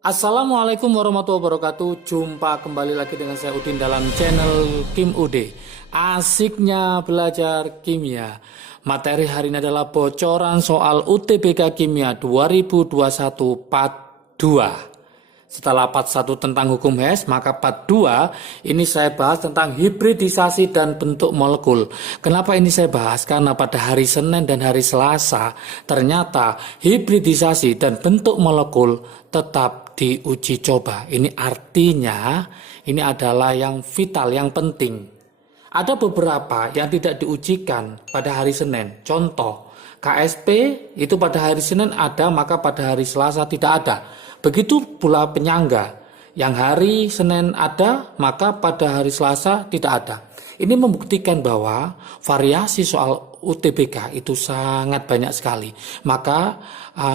Assalamualaikum warahmatullahi wabarakatuh. Jumpa kembali lagi dengan saya Udin dalam channel Kim Ude. Asiknya belajar kimia. Materi hari ini adalah bocoran soal UTBK Kimia 2021 Part 2. Setelah part 1 tentang hukum Hess, maka part 2 ini saya bahas tentang hibridisasi dan bentuk molekul. Kenapa ini saya bahas? Karena pada hari Senin dan hari Selasa ternyata hibridisasi dan bentuk molekul tetap diuji coba. Ini artinya ini adalah yang vital, yang penting. Ada beberapa yang tidak diujikan pada hari Senin. Contoh, KSP itu pada hari Senin ada, maka pada hari Selasa tidak ada. Begitu pula penyangga, yang hari Senin ada, maka pada hari Selasa tidak ada. Ini membuktikan bahwa variasi soal UTBK itu sangat banyak sekali. Maka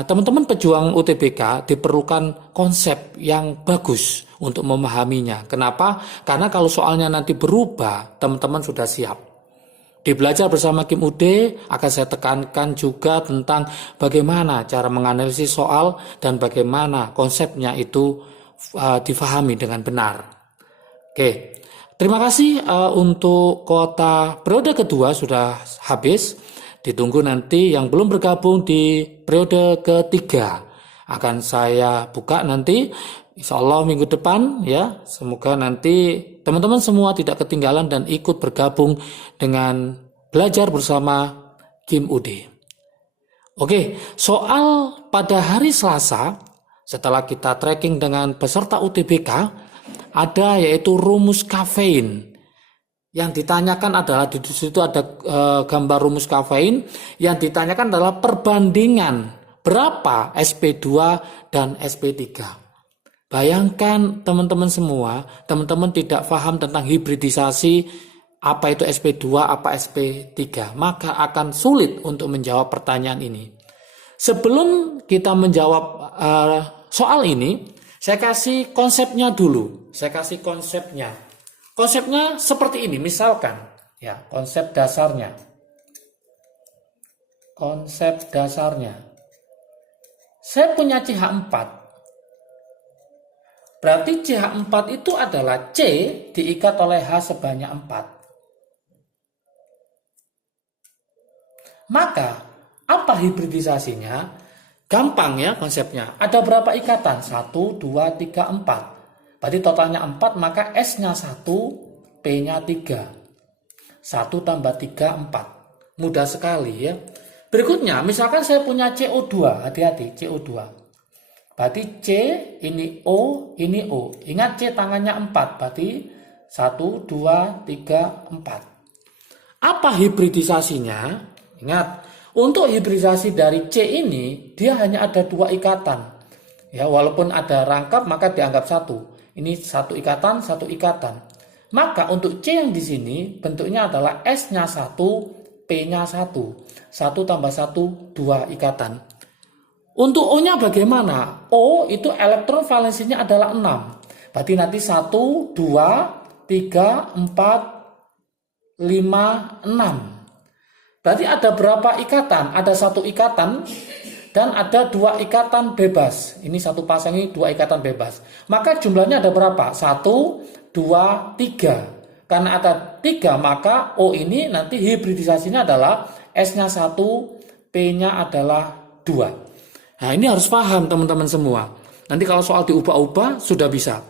teman-teman pejuang UTBK diperlukan konsep yang bagus untuk memahaminya. Kenapa? Karena kalau soalnya nanti berubah, teman-teman sudah siap. Di Belajar Bersama Kim Ude akan saya tekankan juga tentang bagaimana cara menganalisis soal dan bagaimana konsepnya itu difahami dengan benar. Oke, terima kasih untuk kuota periode kedua sudah habis. Ditunggu nanti yang belum bergabung di periode ketiga akan saya buka nanti. Insya Allah minggu depan ya, semoga nanti teman-teman semua tidak ketinggalan dan ikut bergabung dengan Belajar Bersama Kim Ude. Oke, soal pada hari Selasa setelah kita tracking dengan peserta UTBK ada yaitu rumus kafein. Yang ditanyakan adalah di situ ada gambar rumus kafein, yang ditanyakan adalah perbandingan berapa SP2 dan SP3. Bayangkan teman-teman semua, teman-teman tidak paham tentang hibridisasi, apa itu SP2, apa SP3, maka akan sulit untuk menjawab pertanyaan ini. Sebelum kita menjawab soal ini, saya kasih konsepnya dulu. Saya kasih konsepnya. Konsepnya seperti ini, misalkan, ya, konsep dasarnya. Konsep dasarnya. Saya punya CH4. Berarti CH4 itu adalah C diikat oleh H sebanyak 4. Maka, apa hibridisasinya? Gampang ya konsepnya. Ada berapa ikatan? 1, 2, 3, 4. Berarti totalnya 4, maka S-nya 1, P-nya 3. 1 tambah 3, 4. Mudah sekali ya. Berikutnya, misalkan saya punya CO2. Hati-hati, CO2. Berarti C, ini O, ini O. Ingat C tangannya 4, berarti 1, 2, 3, 4. Apa hibridisasinya? Ingat, untuk hibridisasi dari C ini, dia hanya ada 2 ikatan. Ya, walaupun ada rangkap, maka dianggap 1. Ini 1 ikatan, 1 ikatan. Maka untuk C yang di sini, bentuknya adalah S-nya 1, P-nya 1. 1 tambah 1, 2 ikatan. Untuk O-nya bagaimana? O itu elektron valensinya adalah 6. Berarti nanti 1, 2, 3, 4, 5, 6. Berarti ada berapa ikatan? Ada 1 ikatan dan ada 2 ikatan bebas. Ini satu pasang ini 2 ikatan bebas. Maka jumlahnya ada berapa? 1, 2, 3. Karena ada 3 maka O ini nanti hibridisasinya adalah S-nya 1, P-nya adalah 2. Nah ini harus paham teman-teman semua. Nanti kalau soal diubah-ubah sudah bisa.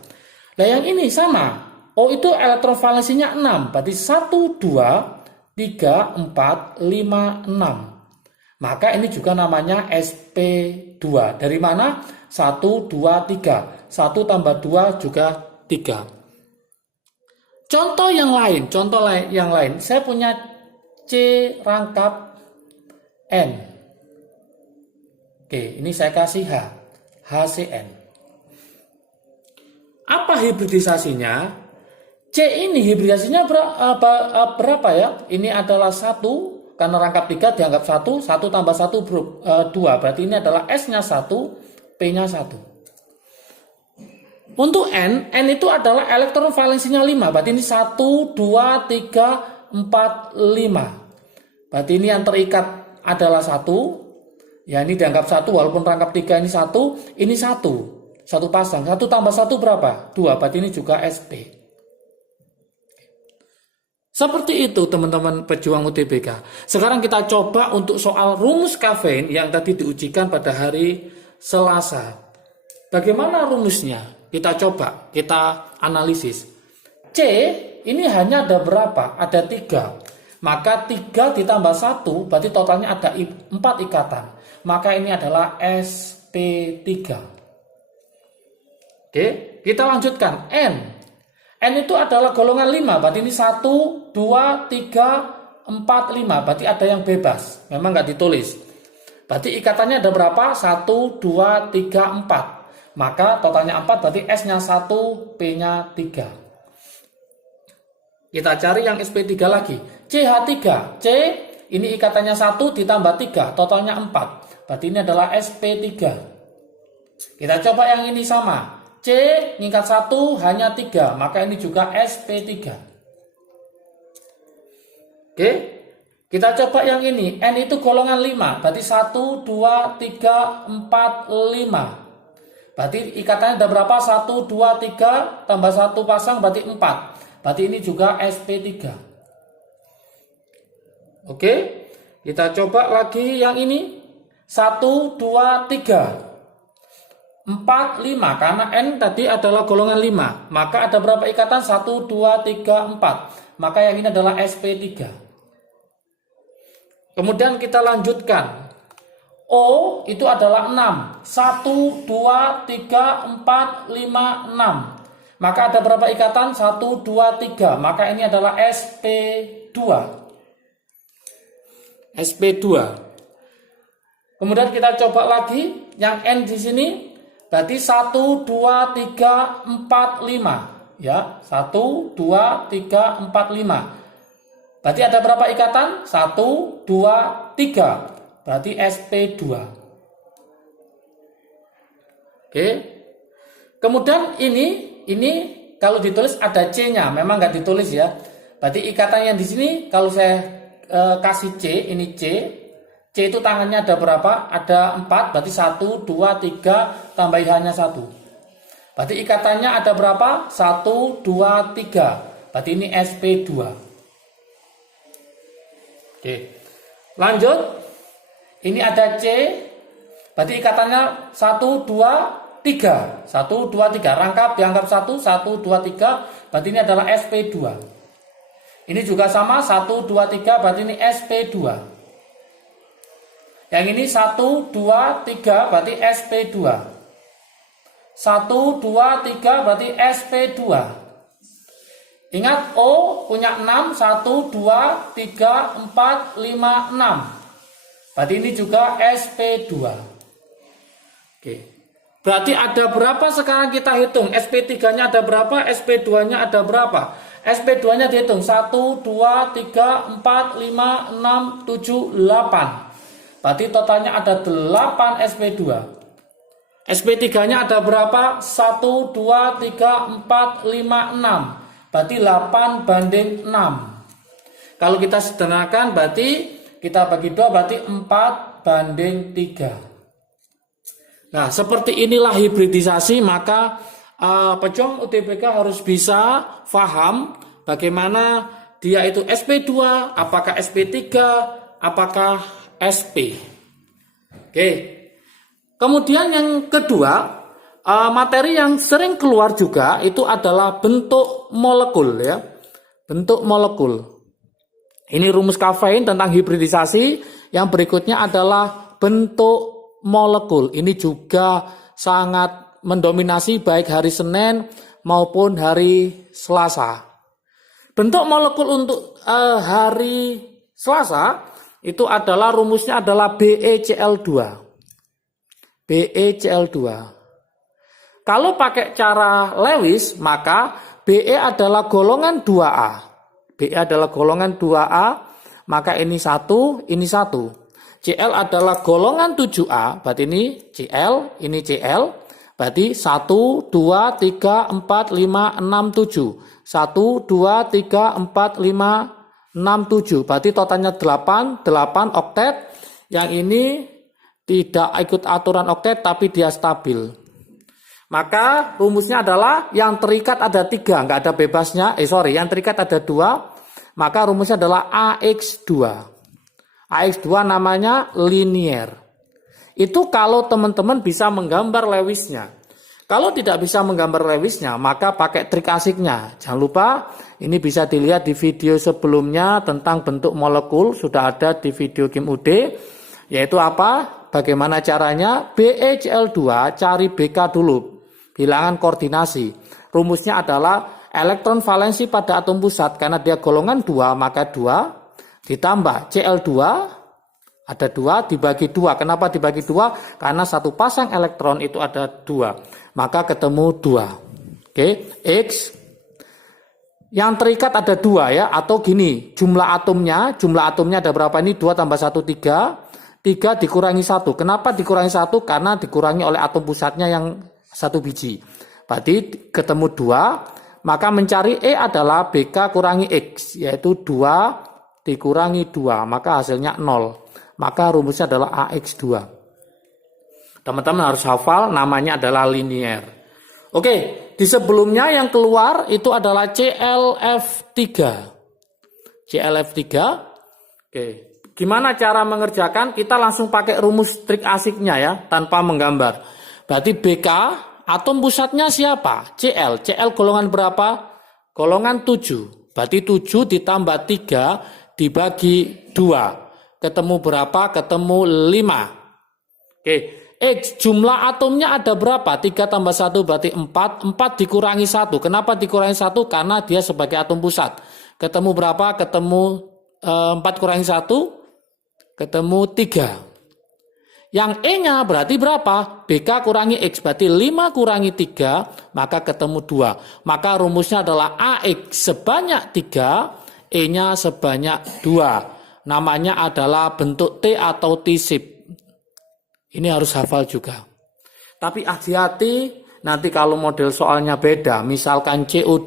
Nah yang ini sama. O itu elektron valensinya 6. Berarti 1, 2, 3, 4, 5, 6. Maka ini juga namanya SP2. Dari mana? 1, 2, 3. 1 tambah 2 juga 3. Contoh yang lain. Saya punya C rangkap N. Oke, ini saya kasih H, HCN. Apa hibridisasinya? C ini hibridisasinya berapa ya? Ini adalah 1, karena rangkap 3 dianggap 1, 1 tambah 1 2. Berarti ini adalah S-nya 1, P-nya 1. Untuk N itu adalah elektron valensinya 5. Berarti ini 1, 2, 3, 4, 5. Berarti ini yang terikat adalah 1. Ya ini dianggap 1 walaupun rangkap 3 ini 1, ini 1. satu pasang. 1 tambah 1 berapa? 2, berarti ini juga SP. Seperti itu teman-teman pejuang UTBK. Sekarang kita coba untuk soal rumus kafein yang tadi diujikan pada hari Selasa. Bagaimana rumusnya? Kita coba, kita analisis. C ini hanya ada berapa? Ada 3. Maka 3 ditambah 1 berarti totalnya ada 4 ikatan. Maka ini adalah SP3. Oke, kita lanjutkan. N itu adalah golongan 5. Berarti ini 1, 2, 3, 4, 5. Berarti ada yang bebas. Memang nggak ditulis. Berarti ikatannya ada berapa? 1, 2, 3, 4. Maka totalnya 4 berarti S-nya 1, P-nya 3. Kita cari yang SP3 lagi. CH3. C ini ikatannya 1 ditambah 3. Totalnya 4. Berarti ini adalah SP3. Kita coba yang ini sama. C tingkat 1 hanya 3. Maka ini juga SP3. Oke. Kita coba yang ini. N itu golongan 5. Berarti 1, 2, 3, 4, 5. Berarti ikatannya ada berapa? 1, 2, 3 tambah 1 pasang berarti 4. Berarti ini juga SP3. Oke, kita coba lagi yang ini. 1, 2, 3. 4, 5. Karena N tadi adalah golongan 5. Maka ada berapa ikatan? 1, 2, 3, 4. Maka yang ini adalah SP3. Kemudian kita lanjutkan. O itu adalah 6. 1, 2, 3, 4, 5, 6. Maka ada berapa ikatan? 1, 2, 3. Maka ini adalah SP2. SP2. Kemudian kita coba lagi yang N di sini. Berarti 1, 2, 3, 4, 5. Ya, 1, 2, 3, 4, 5. Berarti ada berapa ikatan? 1, 2, 3. Berarti SP2. Oke. Kemudian ini kalau ditulis ada C-nya, memang nggak ditulis ya. Berarti ikatan yang di sini kalau saya kasih C, ini C. C itu tangannya ada berapa? Ada 4, berarti 1, 2, 3 tambah hanya 1. Berarti ikatannya ada berapa? 1, 2, 3. Berarti ini SP2. Oke. Lanjut. Ini ada C. Berarti ikatannya 1, 2, 3. 1, 2, 3. Rangkap dianggap 1, 1, 2, 3. Berarti ini adalah SP2. Ini juga sama 1, 2, 3. Berarti ini SP2. Yang ini 1, 2, 3. Berarti SP2. 1, 2, 3. Berarti SP2. Ingat O punya 6. 1, 2, 3, 4, 5, 6. Berarti ini juga SP2. Oke. Berarti ada berapa sekarang kita hitung? SP3-nya ada berapa? SP2-nya ada berapa? SP2-nya dihitung 1, 2, 3, 4, 5, 6, 7, 8. Berarti totalnya ada 8 SP2. SP3-nya ada berapa? 1, 2, 3, 4, 5, 6. Berarti 8 banding 6. Kalau kita sederhanakan berarti kita bagi 2 berarti 4 banding 3. Nah, seperti inilah hibridisasi, maka pejuang UTBK harus bisa paham bagaimana dia itu SP2, apakah SP3, apakah SP. Oke. Kemudian yang kedua, materi yang sering keluar juga itu adalah bentuk molekul ya. Bentuk molekul. Ini rumus kafein tentang hibridisasi. Yang berikutnya adalah bentuk molekul. Ini juga sangat mendominasi baik hari Senin maupun hari Selasa. Bentuk molekul untuk hari Selasa itu adalah rumusnya adalah BeCl2. BeCl2. Kalau pakai cara Lewis maka Be adalah golongan 2A. Be adalah golongan 2A, maka ini 1, ini 1. Cl adalah golongan 7A, berarti ini Cl, ini Cl, berarti 1, 2, 3, 4, 5, 6, 7. 1, 2, 3, 4, 5, 6, 7. Berarti totalnya 8 oktet. Yang ini tidak ikut aturan oktet tapi dia stabil. Maka rumusnya adalah yang terikat ada 3, nggak ada bebasnya. Yang terikat ada 2. Maka rumusnya adalah AX2. AX2 namanya linear. Itu kalau teman-teman bisa menggambar Lewisnya. Kalau tidak bisa menggambar Lewisnya, maka pakai trik asiknya. Jangan lupa, ini bisa dilihat di video sebelumnya tentang bentuk molekul. Sudah ada di video Kim UD. Yaitu apa? Bagaimana caranya? BeCl2 cari BK dulu. Bilangan koordinasi. Rumusnya adalah elektron valensi pada atom pusat. Karena dia golongan 2, maka 2 ditambah Cl2. Ada 2 dibagi 2. Kenapa dibagi 2? Karena satu pasang elektron itu ada 2. Maka ketemu 2. Oke, X. Yang terikat ada 2 ya. Atau gini, jumlah atomnya ada berapa ini? 2 tambah 1, 3. 3 dikurangi 1. Kenapa dikurangi 1? Karena dikurangi oleh atom pusatnya yang 1 biji. Berarti ketemu 2. Maka mencari E adalah BK kurangi X. Yaitu 2 dikurangi 2. Maka hasilnya 0. Maka rumusnya adalah AX2. Teman-teman harus hafal, namanya adalah linear. Oke, di sebelumnya yang keluar itu adalah ClF3. ClF3. Oke, gimana cara mengerjakan? Kita langsung pakai rumus trik asiknya ya, tanpa menggambar. Berarti BK, atom pusatnya siapa? Cl. Cl golongan berapa? Golongan 7. Berarti 7 ditambah 3 dibagi 2. Ketemu berapa? Ketemu 5. Oke, X jumlah atomnya ada berapa? 3 tambah 1 berarti 4. 4 dikurangi 1. Kenapa dikurangi 1? Karena dia sebagai atom pusat. Ketemu berapa? Ketemu 4 kurangi 1. Ketemu 3. Yang E-nya berarti berapa? BK kurangi X. Berarti 5 kurangi 3. Maka ketemu 2. Maka rumusnya adalah AX sebanyak 3. E-nya sebanyak 2. Namanya adalah bentuk T atau T-shape. Ini harus hafal juga. Tapi hati-hati nanti kalau model soalnya beda. Misalkan CO2,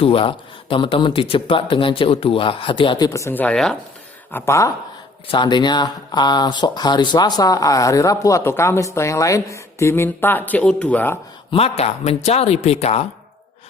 teman-teman dijebak dengan CO2. Hati-hati pesan saya. Apa? Seandainya hari Selasa, hari Rabu atau Kamis atau yang lain diminta CO2, maka mencari BK,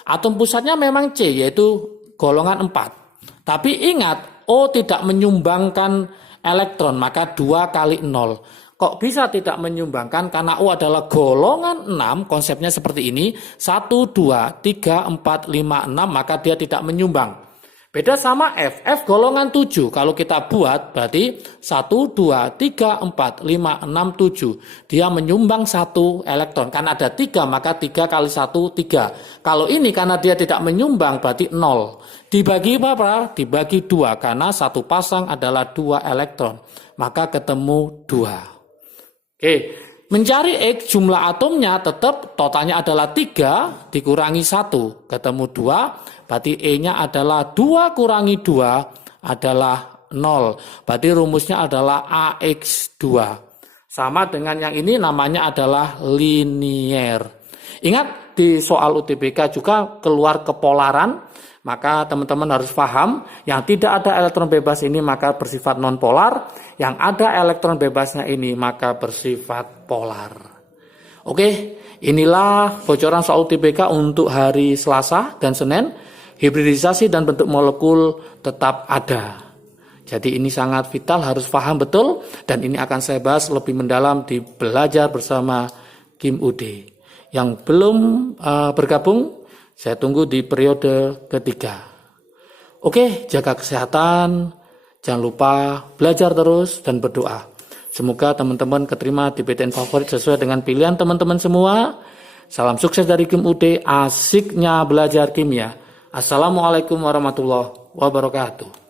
atom pusatnya memang C yaitu golongan 4. Tapi ingat, O tidak menyumbangkan elektron, maka 2 kali 0. Kok bisa tidak menyumbangkan? Karena O adalah golongan 6, konsepnya seperti ini. 1, 2, 3, 4, 5, 6, maka dia tidak menyumbang. Beda sama F. F golongan 7. Kalau kita buat berarti 1, 2, 3, 4, 5, 6, 7. Dia menyumbang 1 elektron. Karena ada 3, maka 3 kali 1, 3. Kalau ini karena dia tidak menyumbang berarti 0. Dibagi berapa? Dibagi 2. Karena satu pasang adalah 2 elektron. Maka ketemu 2. Oke. Mencari X jumlah atomnya tetap totalnya adalah 3 dikurangi 1. Ketemu 2. Berarti E-nya adalah 2 kurangi 2 adalah 0. Berarti rumusnya adalah AX2. Sama dengan yang ini namanya adalah linear. Ingat di soal UTBK juga keluar kepolaran. Maka teman-teman harus paham yang tidak ada elektron bebas ini maka bersifat nonpolar. Yang ada elektron bebasnya ini maka bersifat polar. Oke, inilah bocoran soal UTBK untuk hari Selasa dan Senin. Hibridisasi dan bentuk molekul tetap ada. Jadi ini sangat vital, harus paham betul. Dan ini akan saya bahas lebih mendalam di Belajar Bersama Kim UD. Yang belum bergabung, saya tunggu di periode ketiga. Oke, jaga kesehatan. Jangan lupa belajar terus dan berdoa. Semoga teman-teman keterima di PTN favorit sesuai dengan pilihan teman-teman semua. Salam sukses dari Kim UD, asiknya belajar kimia. Assalamualaikum warahmatullahi wabarakatuh.